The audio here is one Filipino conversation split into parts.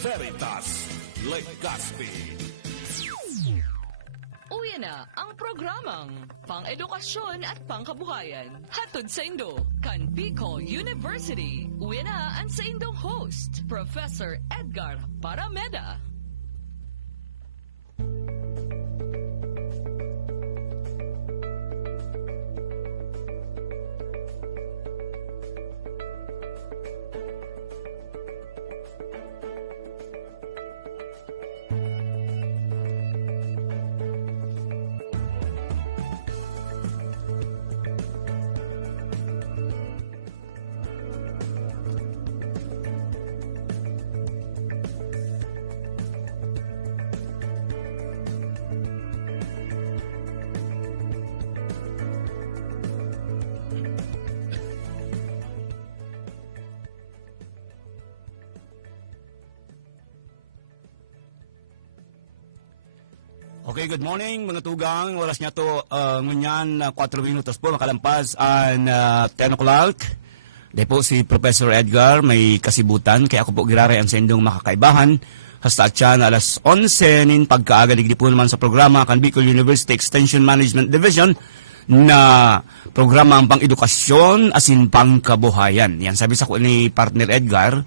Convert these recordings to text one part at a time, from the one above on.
Veritas Legazpi. Uwi na ang programang pang-edukasyon at pangkabuhayan. Hatod sa Indo, kan Bicol University. Uwi na ang sa Indong host, Professor Edgar Parameda. Okay, good morning mga tugang. Oras niya to ngunyan 4 minutos po makalampas an 10 o'clock. Di po si Professor Edgar may kasibutan kaya ako po giraray ang sendong makakaibahan. Hasta at siya na alas 11 nin pagkaagalig di po naman sa programa kan Bicol University Extension Management Division na programa ang pang-edukasyon asin pangkabuhayan. Yan sabi sa ko ni partner Edgar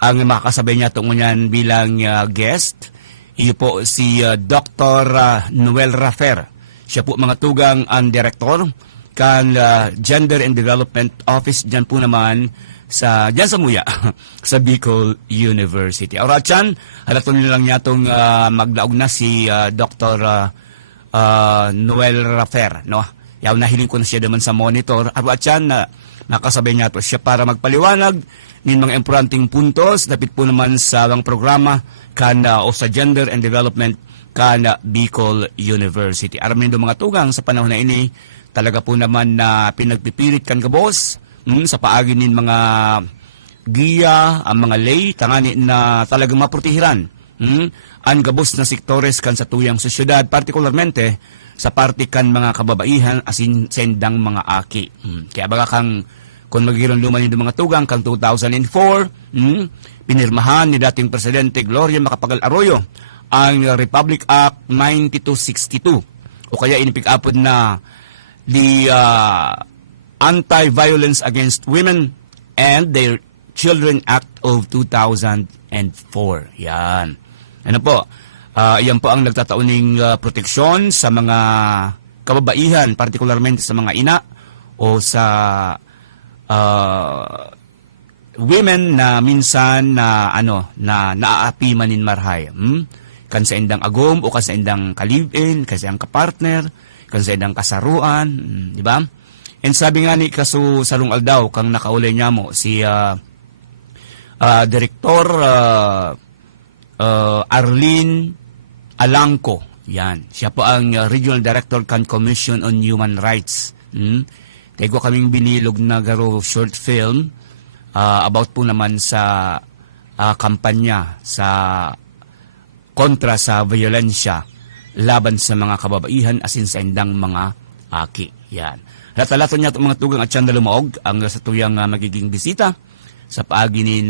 ang makakasabay niya itong ngunyan bilang guest. Iyo po si Dr. Noel Rafer. Siya po mga tugang ang director kan Gender and Development Office dyan po naman dyan sa Muya, sa Bicol University. Orat yan, halaton nyo lang niya itong maglaog na si Dr. Noel Rafer. No? Yaw nahiling ko na siya naman sa monitor. Orat yan, nakasabay niya ito siya para magpaliwanag ng mga importanteng puntos. Dapit po naman sa mga programa o sa Gender and Development Bicol University. Aram nindo mga tugang sa panahon na ini, talaga po naman na pinagpipilit kan kabos sa paagi nin mga giya, ang mga lay, tangani na talagang maprotehiran ang gabos na sektores kan sa tuyang sosyedad, partikularmente sa parte kan mga kababaihan asin sendang mga aki. Kaya baga kang kung magiron luman yung mga tugang kang 2004, pinirmahan ni dating Presidente Gloria Macapagal Arroyo ang Republic Act 9262 o kaya inipig-apod na the Anti-Violence Against Women and Their Children Act of 2004. Yan. Ano po? Yan po ang nagtatauning proteksyon sa mga kababaihan, partikularmente sa mga ina o sa women na minsan na naaapi manin marhay. Kan sa indang agom o kan sa indang kalibin, kan sa indang kapartner, kan sa indang kasaruan, di ba? And sabi nga ni kaso Salong Aldaw kang nakaulay niya mo si Director Arlene Alangco. Yan. Siya po ang Regional Director kan Commission on Human Rights. Tego kaming binilog na garo short film about po naman sa kampanya sa kontra sa violensya laban sa mga kababaihan asin sa indang mga aki. Yan. Latalaton niya mga tugang at siyang lumaog ang sa tuyang magiging bisita sa paagi ni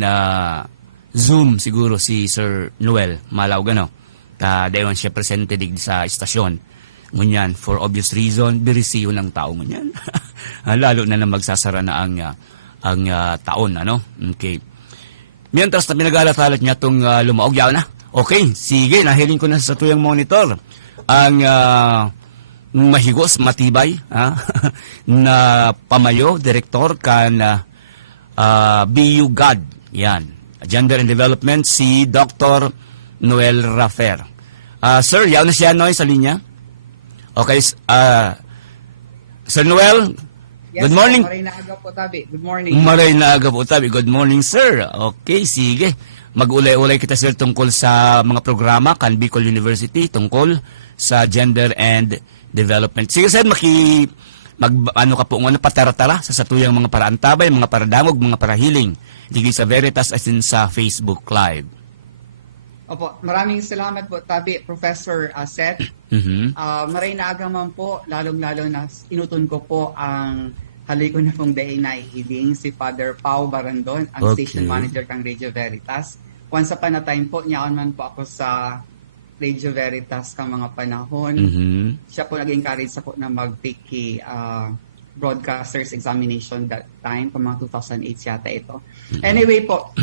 Zoom siguro si Sir Noel Malaw gano. Dayon siya presente dig sa istasyon. Ngunyan, for obvious reason, birisiyo ng tao ngunyan. Lalo na magsasara na ang taon, ano? Okay. Mientras na pinag-alatalat niya itong lumaog, yaw na. Okay, sige, nahiling ko na sa tuyang monitor. Ang mahigos, matibay, na pamayo, direktor kan BU GAD. Yan. Gender and Development, si Dr. Noel Rafer. Sir, yaw na siya, Noy, sa linya. Okay, Sir Noel, yes, good morning. Maray na aga po, Tabi. Good morning. Maray na aga po, Tabi. Good morning, sir. Okay, sige. Mag-ulay-ulay kita, sir, tungkol sa mga programa kan Bicol University, tungkol sa Gender and Development. Sige, sir, ano ka po, patara-tara sa satuyang mga paraantabay, mga paradangog, mga parahiling. Digi sa Veritas as in sa Facebook Live. Opo, maraming salamat po, Tabi, Professor Seth. Maray na aga man po, lalong-lalo na inuton ko po ang haloy ko na pong day na ihiling si Father Pau Barandon, ang Okay. station manager ng Radio Veritas, once upon a time po, niyaon man po ako sa Radio Veritas kang mga panahon. Siya po nag-encourage ako na mag-take broadcasters examination that time, pa mga 2008 yata ito. Anyway po,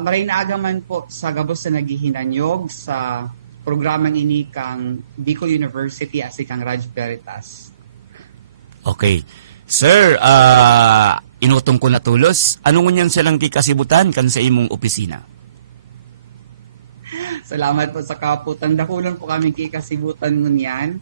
maray na aga man po sa gabos na naghihinanyog sa programang ini kang Bicol University as ikang Radio Veritas. Okay. Sir, inutong ko na tulos. Anong ngunyan silang kikasibutan kan sa imong opisina? Salamat po sa kaputan. Dakulan po kami kikasibutan ngunyan.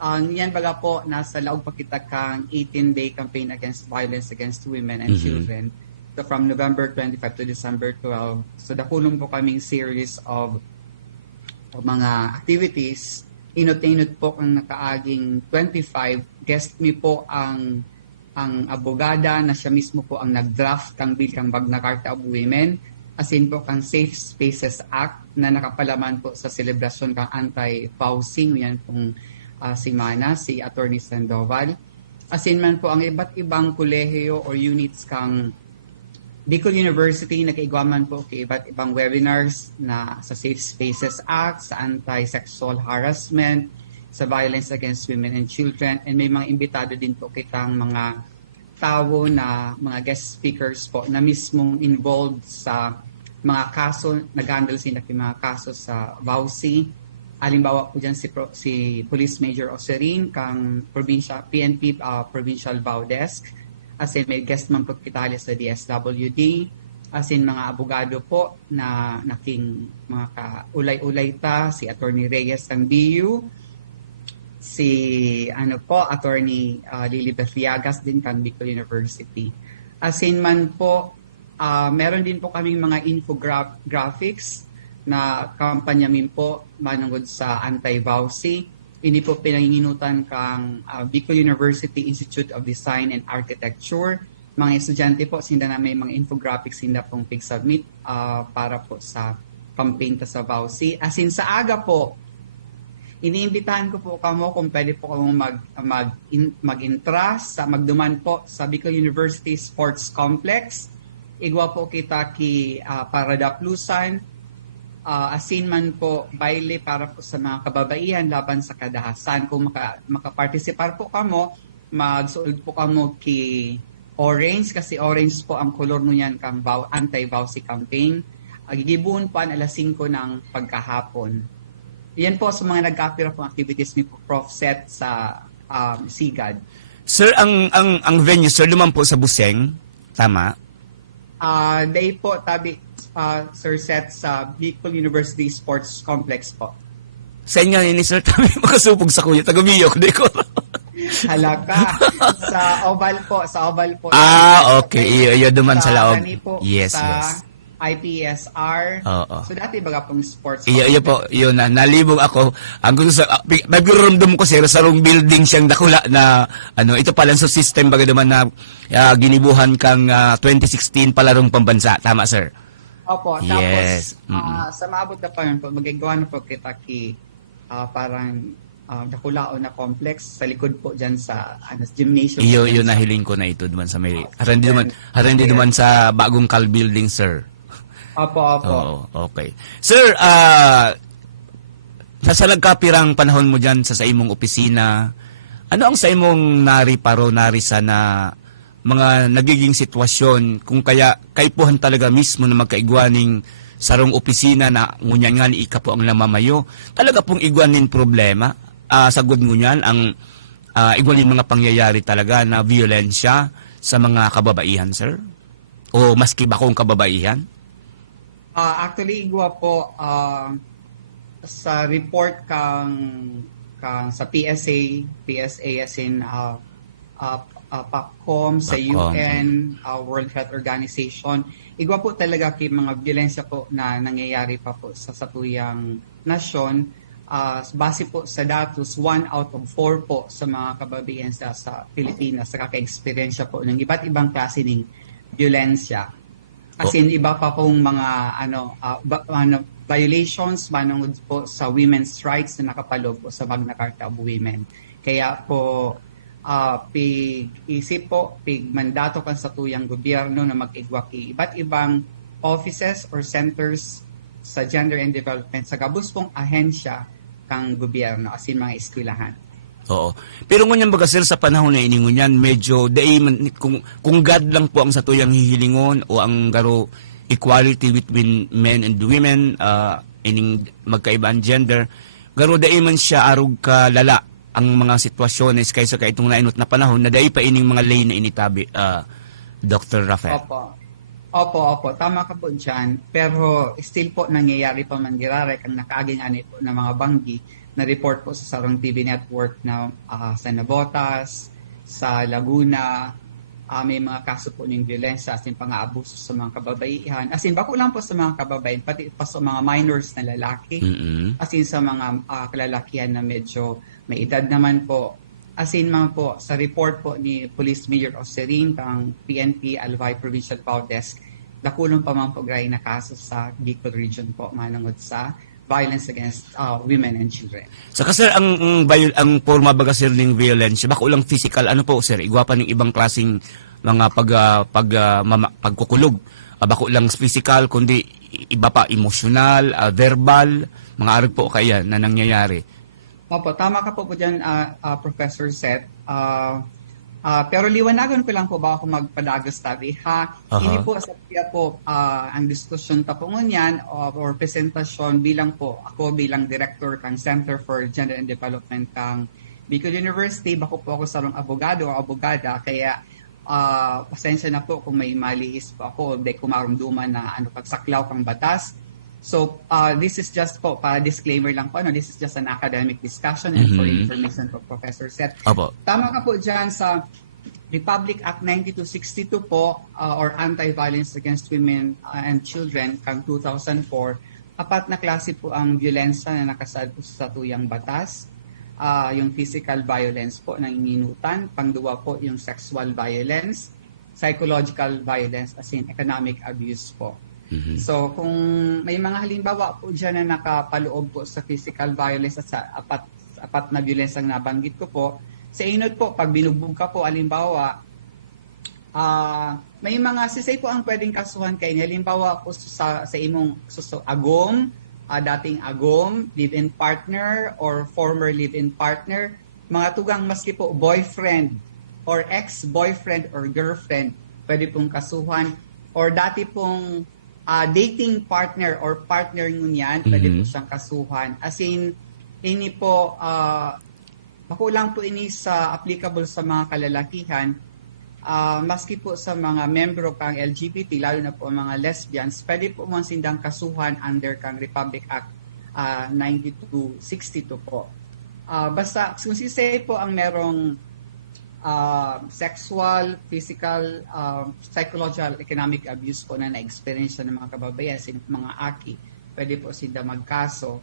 Ang yan baga po, nasa laog pa kita kang 18-day campaign against violence against women and children. So from November 25 to December 12. So dakulan po kaming series of mga activities. Inot-inot po ang nakaaging 25. Guest me po ang abogada na siya mismo po ang nag-draft kang bill kang Magna Carta of Women. Asin po kang Safe Spaces Act na nakapalaman po sa selebrasyon kang anti-housing. Yan pong simana, si Attorney Sandoval. Asin man po ang iba't ibang kolehiyo or units kang Bicol University, nakaigwaman po kay iba't ibang webinars na sa Safe Spaces Act, sa anti-sexual harassment, sa violence against women and children, and may mga imbitado din po kitang mga tao na mga guest speakers po na mismong involved sa mga kaso, nag-handle sila ng mga kaso sa VAUSI. Halimbawa po dyan si Police Major Oserin, kang PNP Provincial VAU Desk. As in, may guest man po kitali sa DSWD. As in, mga abogado po na naking mga kaulay-ulay ta, si Attorney Reyes ng BU, si Attorney Lilibeth Viagas din kang Bicol University. As in man po, meron din po kaming mga infographics na kampanya min po manungod sa anti-VAUSI. Ini po pinanginginutan kang Bicol University Institute of Design and Architecture. Mga estudyante po, sinda na may mga infographics sinda pong pig-submit para po sa campaign ta sa VAUSI. As in sa aga po, iniimbitahan ko po kamo kung pwede po kamo mag-intras, magduman po sa Bicol University Sports Complex. Igwa po kita ki Paradaplusan, asin man po baile para po sa mga kababaihan laban sa kadahasan. Kung makaparticipar po kamo, magsuod po kamo ki orange, kasi orange po ang kolor nun kang anti-VAUSI campaign. Gigibuon po ang alas 5 ng pagkahapon. Yan po sa mga nagkapira pong activities ni Prof. Seth sa SIGAD. Sir, ang venue, sir, naman po sa Buseng, tama? Day po, tabi, Sir Seth, sa Bicol University Sports Complex po. Sa inyo ini, sir, tabi makasupog sa kuya, tagamiyok, di ko. Halaka. Sa Oval po. Okay. Iyo duman sa laog. Yes, yes. IPSR. So dati baga pong sports. Iyo po, yun na nalibog ako. Ang gusto sa nagramdam ko sir sa rong building siyang dakula na ito pala sa system baga naman na ginibuhan kang 2016 palarong pambansa. Tama sir? Opo. Yes. Tapos sa maabot na pa yun po, magagawa na po kita ki parang dakulao na complex sa likod po dyan sa gymnasium. Iyo nahiling ko na ito duman sa may harindi duman sa bagong Cal building sir. Opo. Oo, okay. Sir, sa nagkapirang panahon mo dyan sa imong opisina, ano ang sa imong narisa na mga nagiging sitwasyon kung kaya kaipuhan talaga mismo na magkaigwaning sarong opisina na ngunyan nga ni ika po ang namamayo, talaga pong igwanin problema, sagod ngunyan ang igwanin mga pangyayari talaga na violensya sa mga kababaihan, sir? O maski ba kung kababaihan? Actually, igwa po sa report kang sa PSA as in PAPCOM, sa UN, World Health Organization. Igwa po talaga kay mga violensya po na nangyayari pa po sa satuyang nasyon. Base po sa datos, 1 out of 4 po sa mga kababaihan sa Pilipinas sa kaka-experience po ng iba't ibang klase ng violensya. As in, iba pa pong mga violations manungod po sa women's rights na nakapaloob po sa Magna Carta of Women. Kaya po, pig-isip po, pig-mandato kan sa tuyang gobyerno na mag-igwaki iba't ibang offices or centers sa gender and development sa gabos pong ahensya kang gobyerno as in mga eskwelahan. Oo. Pero ngunyan baga sir, sa panahon na ini ngunyan, medyo kung God lang po ang sa tuyang hihilingon o ang garo equality between men and women, ining magkaibang gender, garo dai man siya arog ka lala ang mga sitwasyones kaysa ka itong nainot na panahon na dai pa ining mga lay na initabi, Dr. Rafael. Opo. Tama ka po dyan. Pero still po nangyayari pa man girare kang nakaaging ani po ng mga banggi na report po sa Sarong TV Network na sa Navotas, sa Laguna, may mga kaso po ng violensya as in pang-aabuso sa mga kababaihan. As in, bako lang po sa mga kababaihan, pati pa sa mga minors na lalaki. As in, sa mga kalalakihan na medyo may edad naman po. As in, mga po, sa report po ni Police Major Oserin, kang PNP Albay Provincial Power Desk, nakulong pa mga po na kaso sa Bicol Region po, manungod sa violence against women and children. Saka sir, ang forma baga sir ng violence, baka ulang physical, ano po sir, igwa pa ng ibang klaseng mga pagkukulog. Baka ulang physical, kundi iba pa, emotional, verbal, mga arag po kaya na nangyayari. Opo, tama ka po dyan, Professor Seth. Pero liwanagan ko lang po ba ako magpadagos tabi ha. Ini po sa piya po ang diskusyon tapungon yan or presentasyon bilang po ako bilang director kang Center for Gender and Development kang Bicol University. Bako po ako sarong abogado o abogada kaya pasensya na po kung may malihis po ako o di kumarumduman na pagsaklaw kang batas. So this is just po para disclaimer lang po, this is just an academic discussion and for information po Professor Seth. Opo. Tama ka po dyan sa Republic Act 9262 po or Anti-Violence Against Women and Children kang 2004. Apat na klase po ang violensya na nakasad po sa tuyang batas. Yung physical violence po ng ininutan, pangduwa po yung sexual violence, psychological violence as in economic abuse po. So kung may mga halimbawa po dyan na nakapaloob po sa physical violence at sa apat na violence ang nabanggit ko po, sa inot po, pag binugbog ka po, halimbawa, may mga sisay po ang pwedeng kasuhan kayo. Halimbawa po sa imong agom, dating agom, live-in partner, or former live-in partner, mga tugang maski po boyfriend, or ex-boyfriend or girlfriend, pwede pong kasuhan, or dati pong dating partner or partner ngunyan, pwede po siyang kasuhan. As in, ini po, makulang po ini sa applicable sa mga kalalakihan, maski po sa mga membro kang LGBT, lalo na po mga lesbians, pwede po mga sindang kasuhan under kang Republic Act 9262 po. Basta, kung sisay po ang merong sexual, physical, psychological, economic abuse po na na-experience ng mga kababayan, mga aki, pwede po sila magkaso.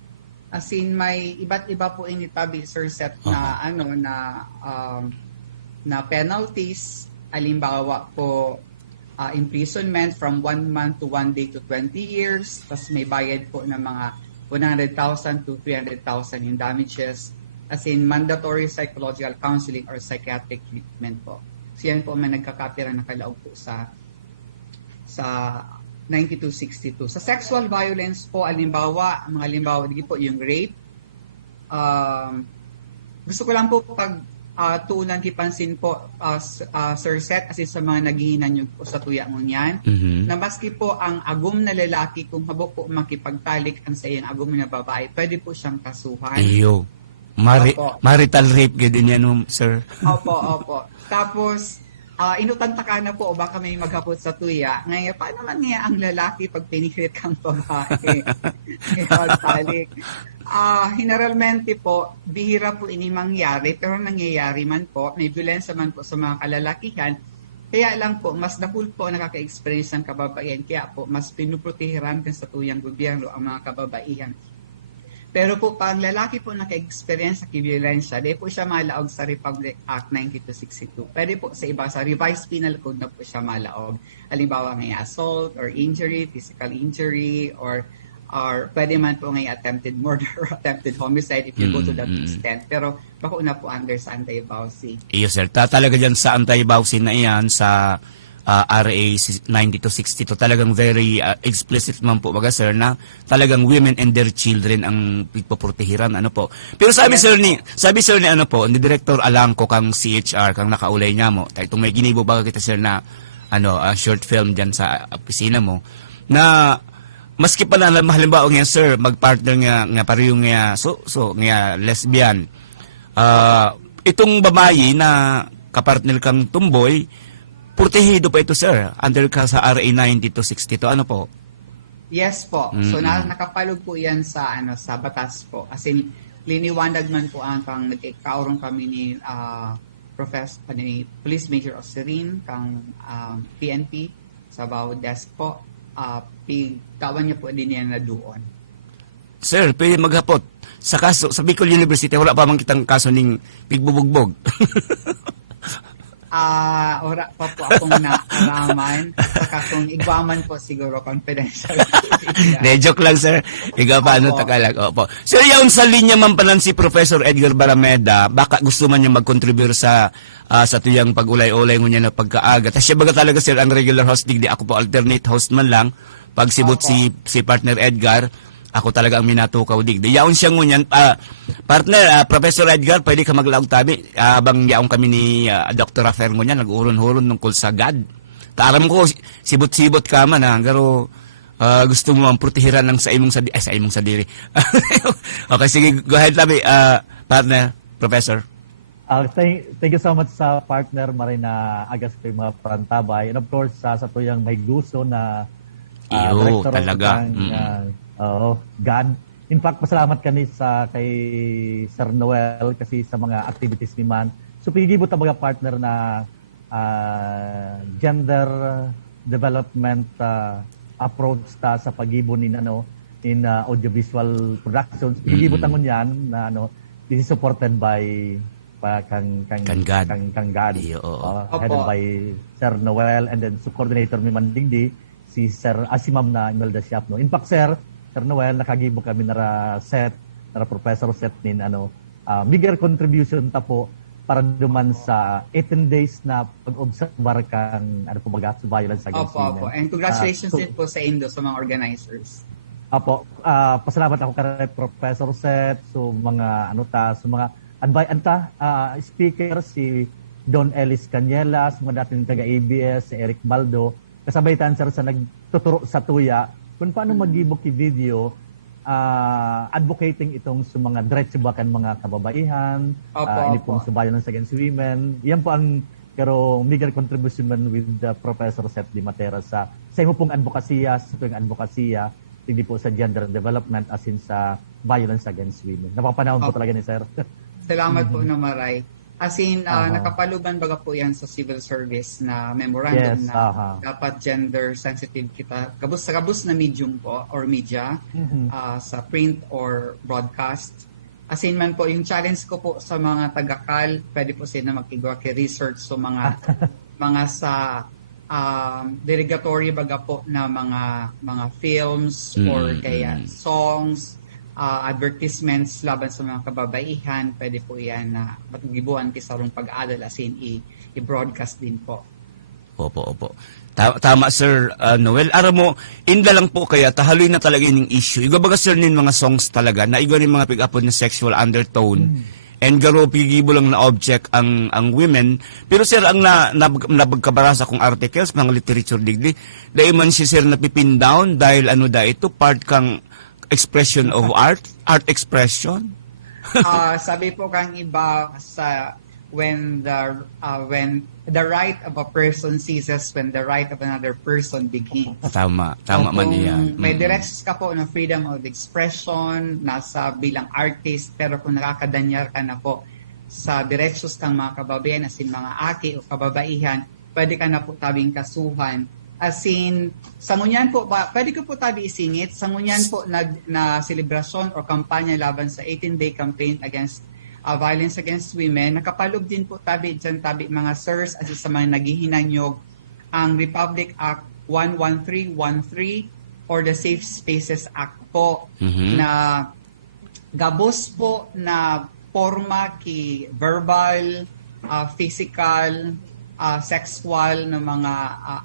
As in, may iba't iba po initabi, Sir Seth, na na penalties, alimbawa po imprisonment from 1 month to 1 day to 20 years, tapos may bayad po ng mga 100,000 to 300,000 in damages, as in mandatory psychological counseling or psychiatric treatment po. So yan po may nagkakapira na kalaog po sa 9262. Sa sexual violence po, mga halimbawa dito po yung rape. Gusto ko lang po tuunan kipansin po, Sir Seth, as in sa mga naghihinan yung po sa tuya mo niyan, na maski po ang agum na lalaki, kung habo po makipagtalik ang sa iyong agum na babae, pwede po siyang kasuhan. Iyo. Marital rape, ganyan yan, sir. Opo. Tapos, inutanta ka na po o baka may maghapot sa tuya. Ngayon, paano man nga ang lalaki pag pinilit kang babae? Talik. Generalmente po, bihira po ini mangyari, pero nangyayari man po, may violensya man po sa mga kalalakihan. Kaya lang po, mas dahul po nakaka-experience ng kababaihan. Kaya po, mas pinuprotehiran din sa tuyang gobyerno ang mga kababaihan. Pero po, pag lalaki po naka-experience sa kibiolensya, di po siya malaog sa Republic Act 9262. Pwede po sa iba, sa Revised Penal Code na po siya malaog. Halimbawa may assault or injury, physical injury, or or pwede man po ngay attempted murder or attempted homicide if you go to that extent. Pero bakuna po under sa anti-bawsi. Iyo sir, talaga dyan sa anti-bawsi na iyan sa RA 9262 talagang very explicit man po baga sir na talagang women and their children ang pagpoprotehiran ano po. Pero sabi sir ni ano po ni Director Alangco kang CHR kang nakaulay niya mo. Itong may ginibo baga kita sir na short film diyan sa opisina mo na maski pa na halimbawa nga sir magpartner nga pareho nga nga lesbian. Itong babae na kapartner kang tumboy, protehido pa ito sir under ka sa RA 9262 ano po? Yes po. So nakapalog po 'yan sa sa batas po. As in liniwanag man po ang pang nagkaurong kami ni ni Police Major Osserin kang PNP sa bawat desk po. Pigtawan niya po din yan na doon. Sir, pwede maghapot. Sa kaso, sa Bicol University, wala pa mang kitang kaso ning pigbubugbog. Ora pa po akong naaraman. Saka kung igwaman po siguro confidential. Joke lang, sir. Ikaw paano takalag? Opo. Sir, yaon sa linya man panan si Professor Edgar Barameda, baka gusto man niya mag-contribute sa tuyang pag-ulay-ulay mo niya na pagkaaga. Tapos siya baga talaga, sir, ang regular host, digdi ako po alternate host man lang. Pag sibot si partner Edgar, ako talaga ang minatukaw digdi. Yaon siya ngunyan. Partner, Professor Edgar, pwede ka maglaog tabi. Bang yaon kami ni Dr. Rafael ngunyan, nag-uron-huron nungkol sa God. Taaram ko, sibot-sibot ka man, gusto mo mang protehiran ng sa imong sadiri. Okay, sige, go ahead tabi, partner, Professor. Thank you so much sa partner Marina Agas kay mga parantabay. And of course, sa tuyang may gusto na director talaga. God. In fact, pasalamat kami kay Sir Noel kasi sa mga activities ni Man. So, pigibot ang mga partner na gender development approach sa pag-ibon in audiovisual productions. Pigibot ang yan na this is supported by kang God. Headed by Sir Noel and then coordinator ni Mandigdi si Ma'am na Imelda Siapno. In fact, Sir Noel, nakagibo kami na professor set nin bigger contribution ta po para duman sa 18 days na pag-obserbar kang sa violence against women. Opo. And congratulations din po sa Indo sa mga organizers. Apo, pasalamat ako kay Professor Set, so mga speaker si Don Ellis Canielas, mga dating taga-ABS, si Eric Baldo, kasabay sir sa nagtuturo sa tuya kung paano mag-ibok video advocating itong sa mga diretso bakan mga kababaihan, ini pong sa violence against women. Yan po ang bigger contribution with the Professor Seth Di Matera sa imo pong advokasya, sa tuwing advokasya, hindi po sa gender development as in sa violence against women. Napapanahon po talaga ni Sir. Salamat po na maray. As in, nakapaluban baga po yan sa civil service na memorandum dapat gender sensitive kita. Kabus na medium po or media sa print or broadcast. As in man po, yung challenge ko po sa mga taga-KAL, pwede po sila mag-igwa research so mga sa derogatory baga po na mga films or kaya songs, advertisements laban sa mga kababaihan, pwede po yan na matugibuan kisarong pag-adal as in i-broadcast din po. Opo. Tama Sir Noel. Aram mo, inda lang po kaya tahaloy na talaga yung issue. Igabaga sir nin mga songs talaga na igwa rin mga pick-upon na sexual undertone and garo pigibo lang na object ang women. Pero sir, ang nabagkabarasa kong articles, mga literature degree, dahil man si sir napipin down dahil ito part kang expression of art expression. Sabi po kang iba sa when the right of a person ceases when the right of another person begins. Tama man yan. May directions ka po ng freedom of expression nasa bilang artist, pero kung nakakadanyar ka na po sa directions kang mga kababaihan as in mga aki o kababaihan, pwede ka na po tabing kasuhan. As in, sangunyan po ba, pwede ko po tabi isingit, sangunyan po na selebrasyon o kampanya laban sa 18-day campaign against violence against women. Nakapalog din po tabi mga sirs as sa mga naghihinanyog ang Republic Act 11313 or the Safe Spaces Act po na gabos po na forma ki verbal, physical, sexual na mga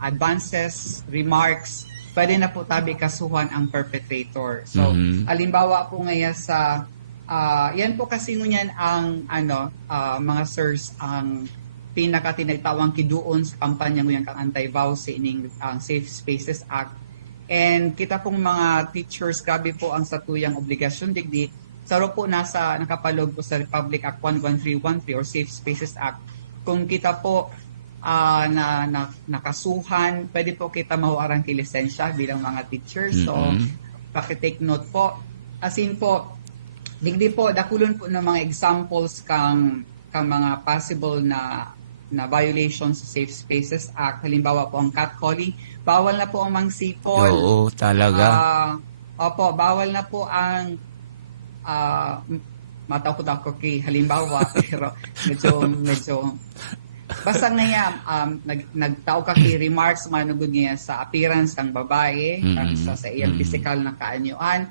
advances, remarks, pwede na po tabi kasuhan ang perpetrator. So, halimbawa po ngayon sa yan po kasi ngunyan ang mga sirs ang pinakatinagtawang kiduon sa kampanya nguyan kang anti-vowsy ining Safe Spaces Act. And kita pong mga teachers, grabe po ang satuyang obligasyon digdi. Saro po nakapalog po sa Republic Act 11313 or Safe Spaces Act. Kung kita po na nakasuhan, pwede po kita mahuarang kilisensya bilang mga teachers. So, pakitake note po. As in po, digdi po, dakulon po ng mga examples kang mga possible na violations sa Safe Spaces Act. Halimbawa po ang catcalling. Bawal na po ang mangsikol. Oo, talaga. Opo, bawal na po ang matakot ako kay halimbawa, pero medyo basta ngayon, nagtao ka kay remarks manugod niya sa appearance ng babae, sa iyang physical na kaanyuan.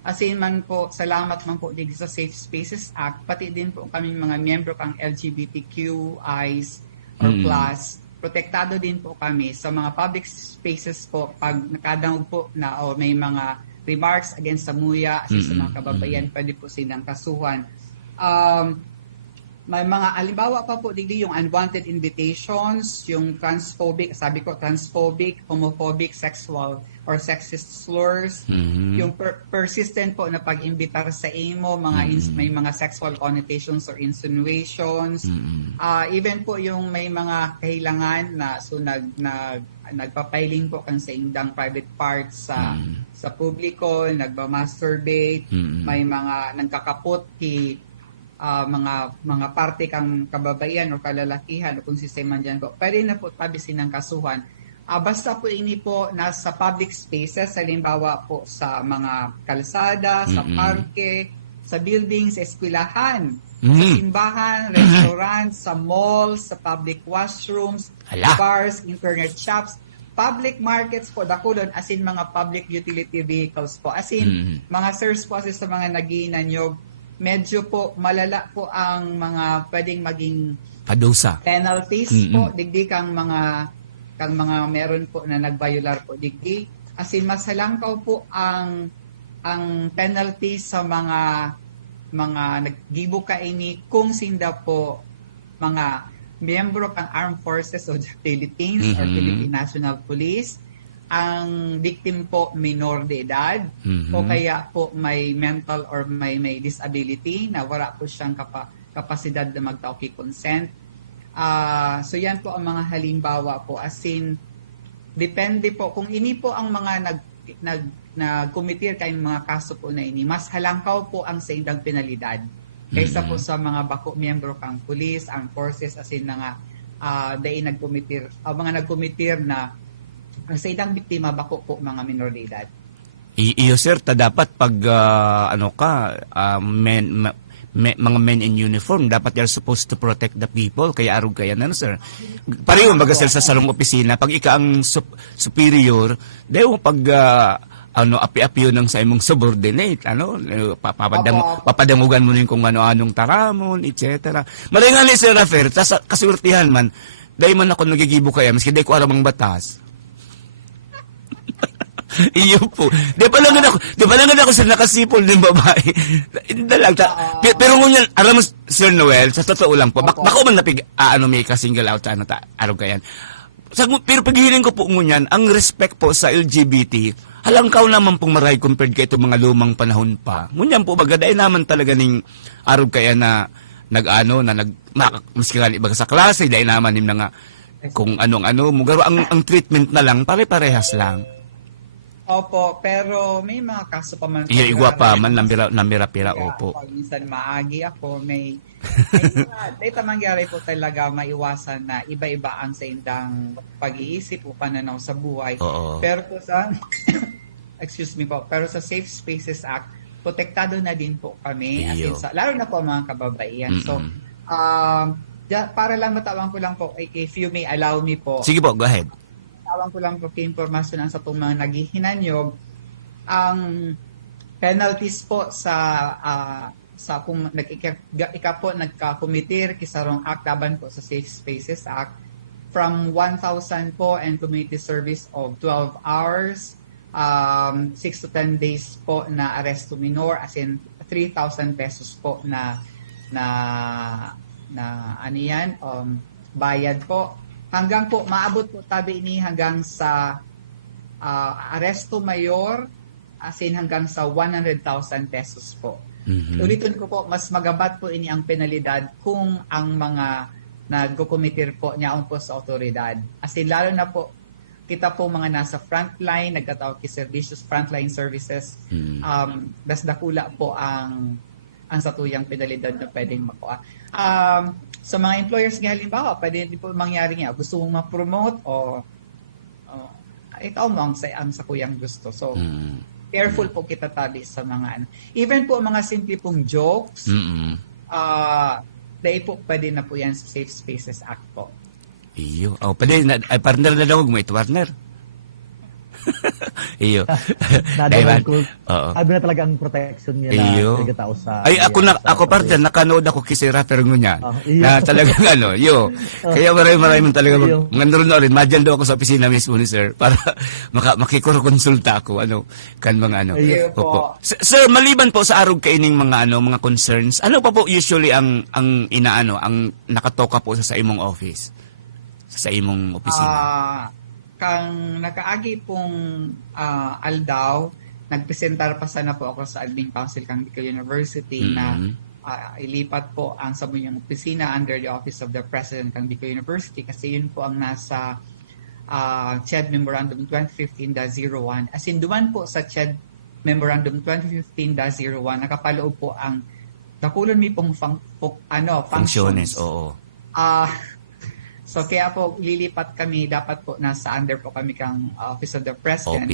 As in man po, salamat man po din sa Safe Spaces Act, pati din po kami mga miyembro kang LGBTQIs or plus, protektado din po kami sa mga public spaces po pag nakadangog po na may mga remarks against sa muya, sa mga kababayan, pwede po silang kasuhan. May mga alimbawa pa po digdi yung unwanted invitations, yung transphobic, sabi ko transphobic, homophobic, sexual or sexist slurs, yung persistent po na pag-imbitar sa imo, may mga sexual connotations or insinuations, even po yung may mga kahilangan na so nagpapiling po kang sa indang private parts sa publiko, nagba-masturbate, may mga nagkakapot mga parte kang kababaihan o kalalakihan o kung sistema dyan po, pwede na po tabisin ng kasuhan. Basta po ini po nasa public spaces, halimbawa po sa mga kalsada, sa parke, sa buildings, sa eskwelahan, sa simbahan, restaurants, sa malls, sa public washrooms, bars, internet shops, public markets po, dakulon, as in mga public utility vehicles po. As in, mga sirs po as sa mga naginanyog, medyo po malala po ang mga pwedeng maging padusa penalties po digdi kang mga meron po na nagbayular po digdi, as in masalangkaw po ang penalties sa mga naggibo kaini kung sinda po mga miyembro kang Armed Forces of the Philippines or Philippine National Police, ang victim po minor de edad o kaya po may mental or may disability na wala po siyang kapasidad na magtauki consent. So yan po ang mga halimbawa po, as in depende po kung ini po ang mga nagkumitir kayong mga kaso po na ini, mas halangkaw po ang sa indang penalidad kaysa po sa mga bako miyembro kang police, armed forces, as in nga dahil mga nagkumitir na sa idang biktima bako po mga minor de edad. Iyo sir, dapat pag mga men in uniform, dapat you're supposed to protect the people, kaya arog kaya na sir. Pareho baga sir sa salong opisina, pag ika ang superior, dahil pag api-api yun ng sa imong subordinate, papadangugan mo rin kung ano-anong taramon, etc. Maringan ni Sir Rafer, kasurtihan man, dahil man ako nagigibo kaya, maski dahil ko aramang batas. Iyo po. Di pa lang ako sa nakasipol ng babae. Pero ngunyan, alam mo, Sir Noel, sa totoo lang po, bako man may ka-single out, araw kayan. Pero paghihiling ko po ngunyan, ang respect po sa LGBT, halangkaw naman pong maray compared kay itong mga lumang panahon pa. Ngunyan po, baga, dahil naman talaga ning araw kaya na maski nga ibaga sa klase, dahil naman yung nga kung anong-ano, mugaro ang treatment na lang, pare-parehas lang. Opo, pero may mga kaso pa man. Igwa pa man, namira-pira, opo. Minsan maagi ako, may mangyari po talaga maiwasan na iba-iba ang sa indang pag-iisip o pananaw sa buhay. Oo. Pero po sa, pero sa Safe Spaces Act, protektado na din po kami. As in, lalo na po mga kababaihan. So, para lang matawang ko lang po, if you may allow me po. Sige po, go ahead. Tawang ko lang po kay impormasyon sa itong mga naghihinanyog. Ang penalties po sa kung ika po nagka-committee kisarong act laban po sa Safe Spaces Act from 1,000 po and community service of 12 hours, 6 to 10 days po na arresto minor, as in 3,000 pesos po na ano yan, bayad po. Hanggang po, maabot po tabi ini hanggang sa arresto mayor, as in hanggang sa 100,000 pesos po. Ulitin ko po, mas magabat po ini ang penalidad kung ang mga nagko-committer po niyaon po sa otoridad. As in, lalo na po, kita po mga nasa frontline, nagkatawag ki services, frontline services, das dakula po ang satuyang penalidad na pwedeng makuha. Sa mga employers nga halimbawa, pwede din po mangyari nga, gusto mong ma-promote o ito mo ang sakuyang gusto. So, careful po kita tabi sa mga even po mga simple pong jokes, dahil po pwede na po yan sa Safe Spaces Act po. Iyo. Oh, pwede ay partner na daw mo ito, partner. Iyo. Nadawag ko. Oo. Sabi na talaga ang protection niya Iyo. na nagkatao sa... Ay, ako partner, nakanood ako kisi rapper ngunyan. Iyo. Na talagang iyo. Kaya maraming talaga ngandro na rin. Madyan daw ako sa opisina mismo ni sir para makikuro-konsulta ako kan mga Iyo Opo. Sir, maliban po sa arog kaining mga concerns, ano pa po usually ang nakatoka po sa imong office? Sa imong opisina? Kang nakaagi pong aldaw, nagpresentar pa sana po ako sa Admin Council kang Bicol University na ilipat po ang sa muyang opisina under the Office of the President kang Bicol University kasi yun po ang nasa CHED Memorandum 2015-01. As in, duman po sa CHED Memorandum 2015-01, nakapaloob po ang nakulon mi pong functions. Oo. So kaya po lilipat kami, dapat po nasa under po kami kang Office of the President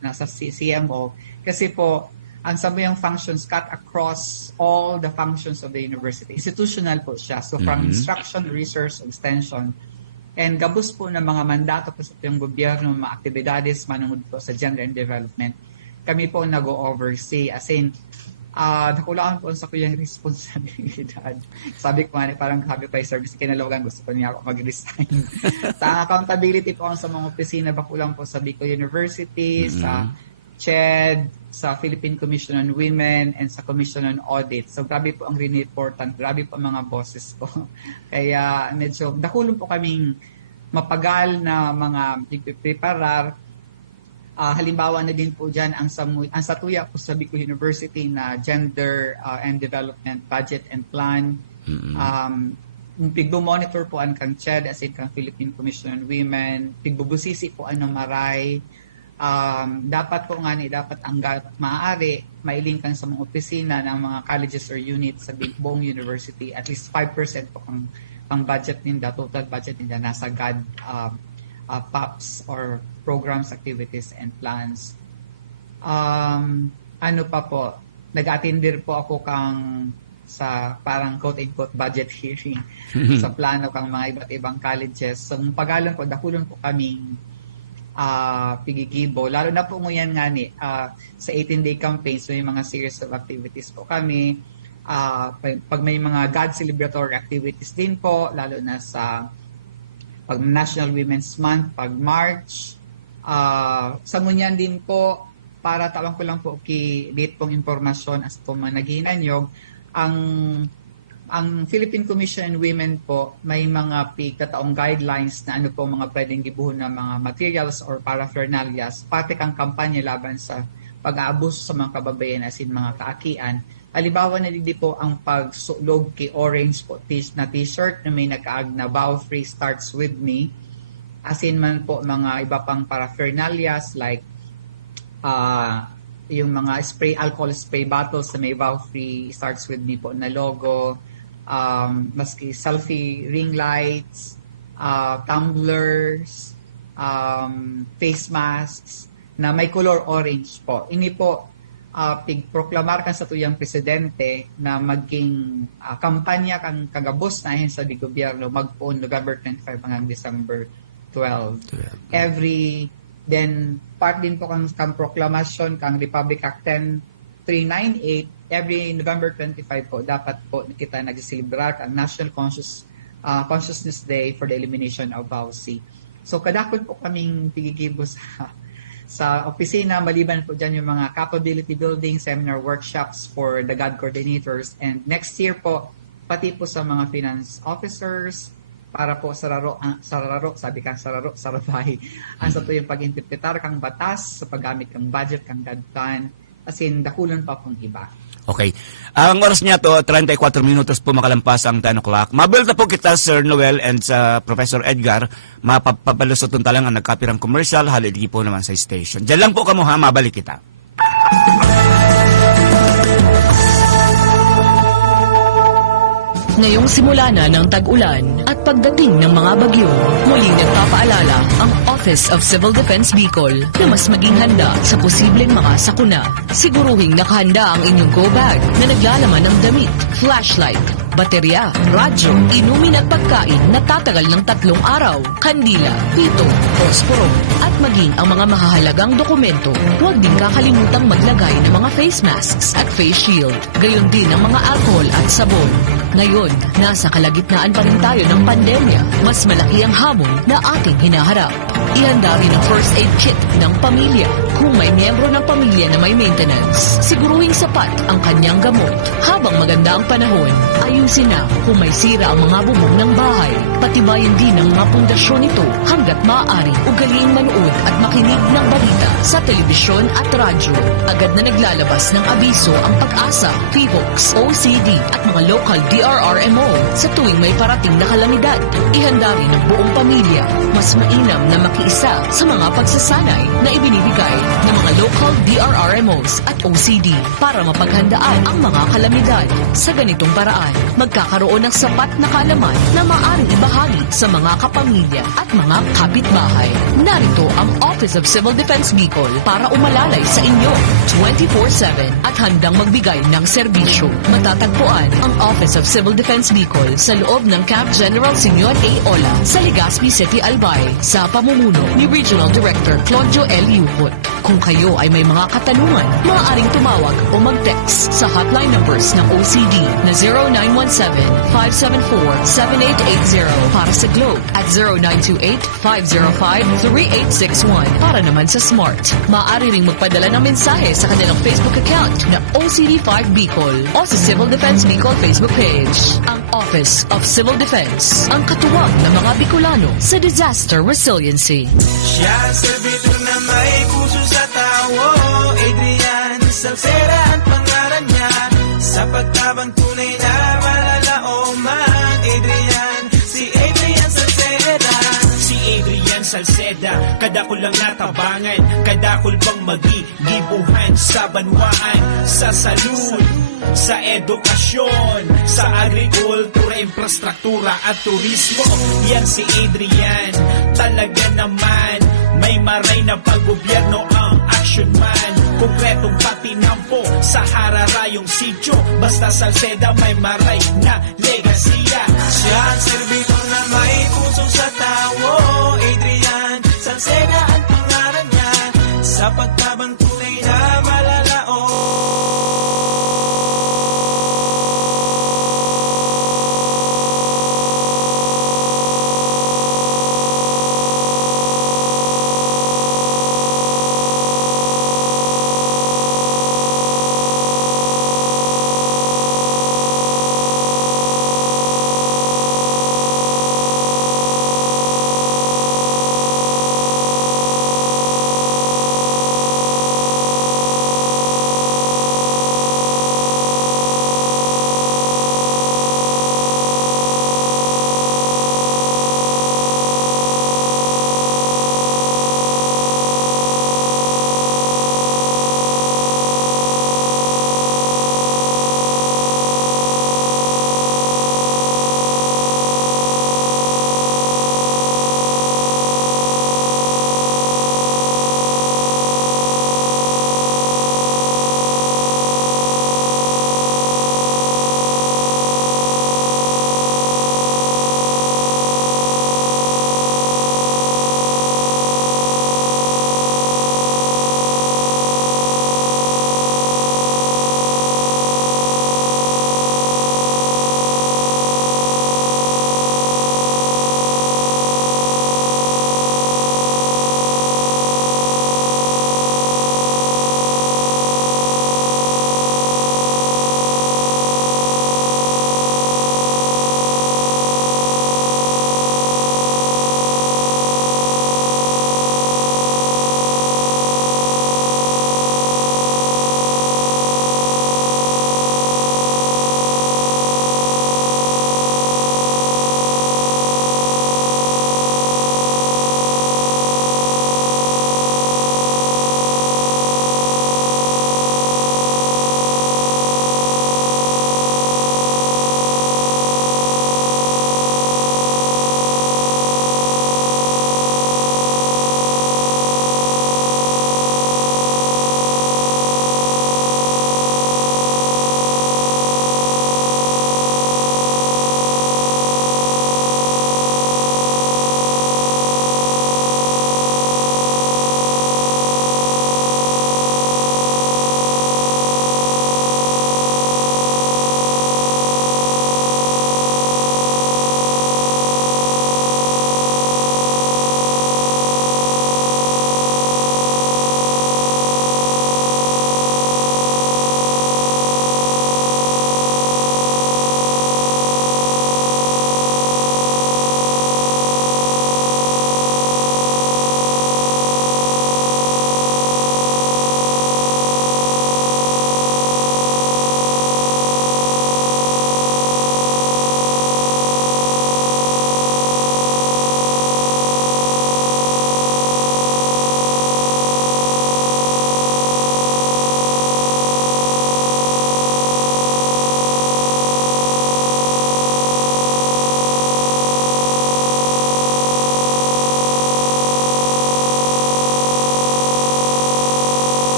nasa CMO kasi po ang samuyang functions cut across all the functions of the university. Institutional po siya. So from instruction, research, extension, and gabos po ng mga mandato po sa yung gobyerno, mga aktibidades manungod po sa gender and development. Kami po nag-oversee as in nakulaan po sa kuyang responsibilidad. Sabi ko nga, parang happy pa service, kinalawagan, gusto ko niya ako mag-resign. Sa accountability po sa mga opisina, bakulang po sa Bicol University, sa CHED, sa Philippine Commission on Women, and sa Commission on Audit. So, grabe po ang riniportan, grabe po ang mga bosses ko. Kaya, medyo, dakulong po kaming mapagal na mga ipipreparar. Halimbawa na din po dyan ang satuya po sa Bicol University na Gender and Development Budget and Plan. Pigbo-monitor po ang kang CHED as in kang Philippine Commission on Women. Pigbubusisi po ang maray. Dapat po nga dapat ang maaari mailing kang sa mga opisina ng mga colleges or units sa buong university. At least 5% po ang budget nila, total budget nila nasa GAD PAPs or programs, activities, and plans. Ano pa po, nag-attendir po ako sa parang quote-unquote budget hearing sa plano kang mga iba't ibang colleges. So, pagalan po, dakulon po kaming pigigibo. Lalo na po ngayon nga sa 18-day campaigns, may mga series of activities po kami. Pag may mga God celebratory activities din po, lalo na sa pag National Women's Month, pag March, sa ngunyan din po, para tawang ko lang po date pong informasyon as po mga naghinanyog, ang Philippine Commission on Women po, may mga kataong guidelines na ano po mga pwedeng gibuhon na mga materials or paraphernalias, pati kang kampanya laban sa pag-aabuso sa mga kababayan as in mga kaakian. Halimbawa na din po ang pagsulog kay orange po na t-shirt na may nakaag na Vow Free Starts With Me. As in man po mga iba pang paraphernalias like yung mga alcohol spray bottles na may Vow Free Starts With Me po na logo, maski selfie ring lights, tumblers, face masks na may color orange po. Ini po pigproklamar kan sa tuyang presidente na maging kampanya kang kagabos na sa di gobyerno magpoon November 25 hanggang December 12. Then part din po kang proklamasyon kang Republic Act 10 398, every November 25 po, dapat po kita nagsisilibrar ang National Consciousness Day for the Elimination of VOWC. So kadakot po kaming tigigibo sa opisina, maliban po dyan yung mga capability building, seminar workshops for the GOD coordinators. And next year po, pati po sa mga finance officers, para po sararo, sarabay. Ang sa to yung pag-interpretar kang batas, sa paggamit kang budget, kang dadpan, as in, dakulan pa pong iba. Okay. Ang oras niya to, 34 minutos po makalampas ang 10 o'clock. Mabalita po kita, Sir Noel and sa Professor Edgar, mapapalusot talang ang nagkapirang commercial, haligi po naman sa station. Diyan lang po kamo ha, mabalik kita. Ngayong simula na ng tag-ulan at pagdating ng mga bagyo, muling nagpapaalala ang Office of Civil Defense Bicol na mas maging handa sa posibleng mga sakuna. Siguruhing nakahanda ang inyong go bag na naglalaman ng damit, flashlight, baterya, radyo, inumin at pagkain na tatagal ng 3 araw, kandila, pito, posporo, at maging ang mga mahahalagang dokumento. Huwag din kakalimutang maglagay ng mga face masks at face shield. Gayon din ang mga alcohol at sabon. Ngayon, nasa kalagitnaan pa rin tayo ng pandemya. Mas malaki ang hamon na ating hinaharap. Ihanda rin ang first aid kit ng pamilya. Kung may miyembro ng pamilya na may maintenance, siguruhing sapat ang kanyang gamot. Habang maganda ang panahon, ayusin na kung may sira ang mga bubong ng bahay. Patibayin din ang mga pundasyon nito hanggat maaari. Ugaliing manood at makinig ng balita sa telebisyon at radyo. Agad na naglalabas ng abiso ang Pag-asa, PHOX, OCD at mga local DRRMO sa tuwing may parating na kalamidad. Ihanda rin ng buong pamilya. Mas mainam na makiisa sa mga pagsasanay na ibinibigay ng mga local DRRMOs at OCD para mapaghandaan ang mga kalamidad. Sa ganitong paraan, magkakaroon ng sapat na kaalaman na maaaring ibahagi sa mga kapamilya at mga kapitbahay. Narito ang Office of Civil Defense Bicol para umalalay sa inyo 24/7 at handang magbigay ng serbisyo. Matatagpuan ang Office of Civil Defense Bicol sa loob ng Camp General Senior A. Ola sa Legazpi City, Albay sa pamumuno ni Regional Director Claudio L. Yuput. Kung kayo ay may mga katanungan, maaaring tumawag o mag-text sa hotline numbers ng OCD na 0917-574-7880 para sa Globe at 0928-505-3861 para naman sa Smart. Maaari ring magpadala ng mensahe sa kanilang Facebook account na OCD5 Bicol o sa Civil Defense Bicol Facebook page. Ang Office of Civil Defense, ang katuwang ng mga Bicolano sa disaster resiliency. Siya ang servidor na may puso sa tao, Adrian Salceda ang pangalan niya, sa pagtabang tunay na malalaoman. Si Adrian Salceda. Si Adrian Salceda, kadakol lang natabangan, kadakol bang magigibuhan sa banwaan, sa salud, sa edukasyon, sa agrikultura, infrastruktura at turismo. Yan si Adrian, talaga naman may maray na paggobyerno ang action man. Konkretong patinampo sa hararayong sityo, basta Salceda may maray na legasiya. Siya ang servidor na may puso sa tao,